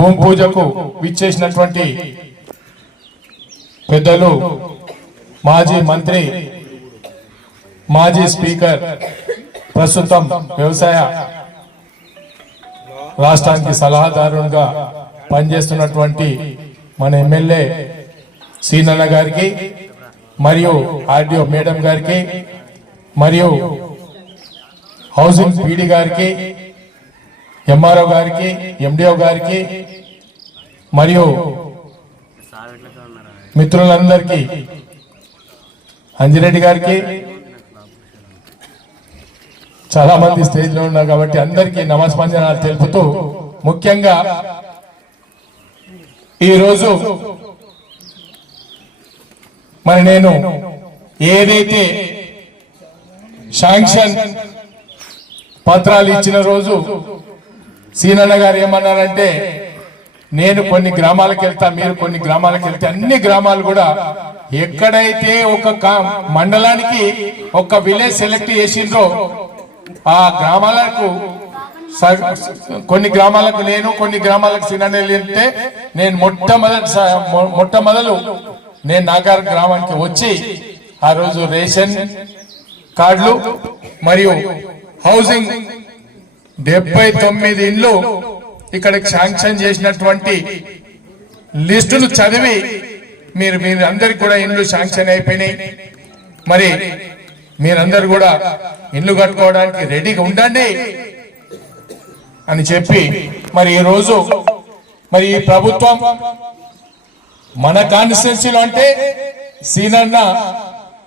భూమి పూజకు విచ్చేసినటువంటి పెద్దలు మాజీ మంత్రి మాజీ స్పీకర్ ప్రస్తుతం వ్యవసాయ రాష్ట్రానికి సలహాదారుగా పనిచేస్తున్నటువంటి మన ఎమ్మెల్యే సీనన్న గారికి మరియు ఆర్డీఓ మేడం గారికి మరియు హౌసింగ్ పీడీ గారికి ఎంఆర్ఓ గారికి ఎండిఓ గారికి మరియు మిత్రులందరికీ అంజిరెడ్డి గారికి చాలా మంది స్టేజ్ లో ఉన్నారు కాబట్టి అందరికీ నమస్కారాలు తెలుపుతూ ముఖ్యంగా ఈరోజు మరి నేను ఏదైతే శాంక్షన్ పత్రాలు ఇచ్చిన రోజు సీనన్న గారు ఏమన్నారంటే నేను కొన్ని గ్రామాలకు వెళ్తా మీరు కొన్ని గ్రామాలకు వెళ్తే అన్ని గ్రామాలు కూడా ఎక్కడైతే ఒక మండలానికి ఒక విలేజ్ సెలెక్ట్ చేసిండ్రో ఆ గ్రామాలకు కొన్ని గ్రామాలకు నేను కొన్ని గ్రామాలకు సీనన్న వెళ్తే నేను మొట్టమొదలు నేను నాగార్ గ్రామానికి వచ్చి ఆ రోజు రేషన్ కార్డులు మరియు హౌసింగ్ 79 ఇండ్లు ఇక్కడ శాంక్షన్ చేసినటువంటి లిస్టును చదివి మీరందరికి కూడా ఇండ్లు శాంక్షన్ అయిపోయినాయి. మరి మీరందరూ కూడా ఇండ్లు కట్టుకోవడానికి రెడీగా ఉండండి అని చెప్పి మరి ఈ రోజు మరి ఈ ప్రభుత్వం మన కాన్స్టిట్యున్సీలో అంటే సీనన్న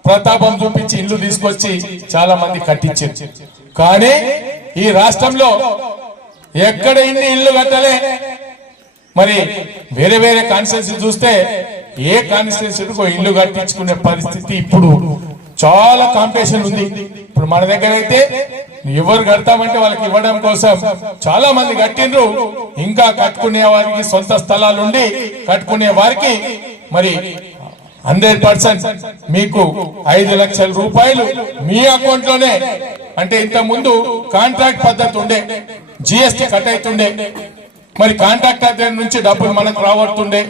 ప్రతాపం చూపించి ఇల్లు తీసుకొచ్చి చాలా మంది కట్టించారు. కానీ ఈ రాష్ట్రంలో ఎక్కడ ఇన్ని ఇల్లు కట్టలే. మరి వేరే వేరే కాన్స్టిట్యున్సీ చూస్తే ఏ కాన్స్టిట్యున్సీకో ఇల్లు కట్టించుకునే పరిస్థితి ఇప్పుడు చాలా కాంపిటీషన్ ఉంది. ఇప్పుడు మన దగ్గర అయితే ఎవరు కడతామంటే వాళ్ళకి ఇవ్వడం కోసం చాలా మంది కట్టిండ్రు. ఇంకా కట్టుకునే వారికి సొంత స్థలాలు ఉండి కట్టుకునే వారికి మరి 100% మీకు 5 లక్షల రూపాయలు మీ అకౌంట్ లోనే, అంటే ఇంత ముందు కాంట్రాక్ట్ పద్ధతి ఉండే, జిఎస్టీ కట్ అవుతుండే, మరి కాంట్రాక్టర్ దగ్గర నుంచి డబ్బులు మనకు రావడుతుండే.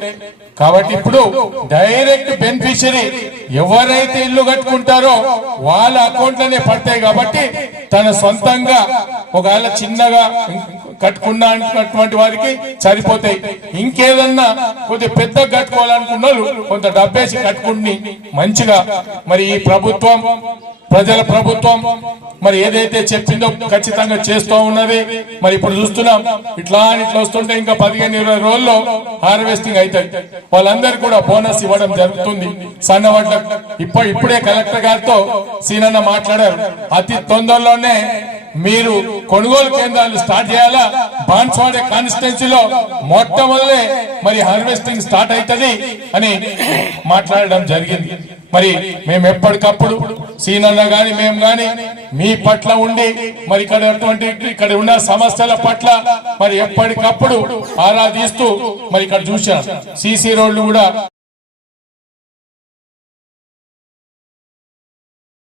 కాబట్టి ఇప్పుడు డైరెక్ట్ బెనిఫిషియరీ ఎవరైతే ఇల్లు కట్టుకుంటారో వాళ్ళ అకౌంట్ లోనే పడతాయి. కాబట్టి తన సొంతంగా ఒకవేళ చిన్నగా కట్టుకున్నటువంటి వారికి సరిపోతాయి. ఇంకేదన్నా కొద్దిగా పెద్ద కట్టుకోవాలనుకున్న వాళ్ళు కొంత డబ్బేసి కట్టుకుని మంచిగా మరి ఈ ప్రభుత్వం ప్రజల ప్రభుత్వం మరి ఏదైతే చెప్పిందో ఖచ్చితంగా చేస్తూ ఉన్నది. మరి ఇప్పుడు చూస్తున్నాం ఇట్లా వస్తుంటే ఇంకా 15-20 రోజుల్లో హార్వెస్టింగ్ అవుతాయి. వాళ్ళందరికీ కూడా బోనస్ ఇవ్వడం జరుగుతుంది. సన్నవడ్ల ఇప్పుడే కలెక్టర్ గారితో సీనన్న మాట్లాడారు. అతి తొందరలోనే మీరు కొనుగోలు కేంద్రాలు స్టార్ట్ చేయాలా. బాన్స్వాడే కాన్స్టిట్యున్సీలో మొట్టమొదలే మరి హార్వెస్టింగ్ స్టార్ట్ అవుతుంది అని మాట్లాడడం జరిగింది. మరి మేము ఎప్పటికప్పుడు సీనన్న గాని మేము గాని మీ పట్ల ఉండి మరి ఇక్కడ ఉన్న సమస్యల పట్ల మరి ఎప్పటికప్పుడు ఆరాధిస్తూ మరి ఇక్కడ చూసాం. సీసీ రోడ్లు కూడా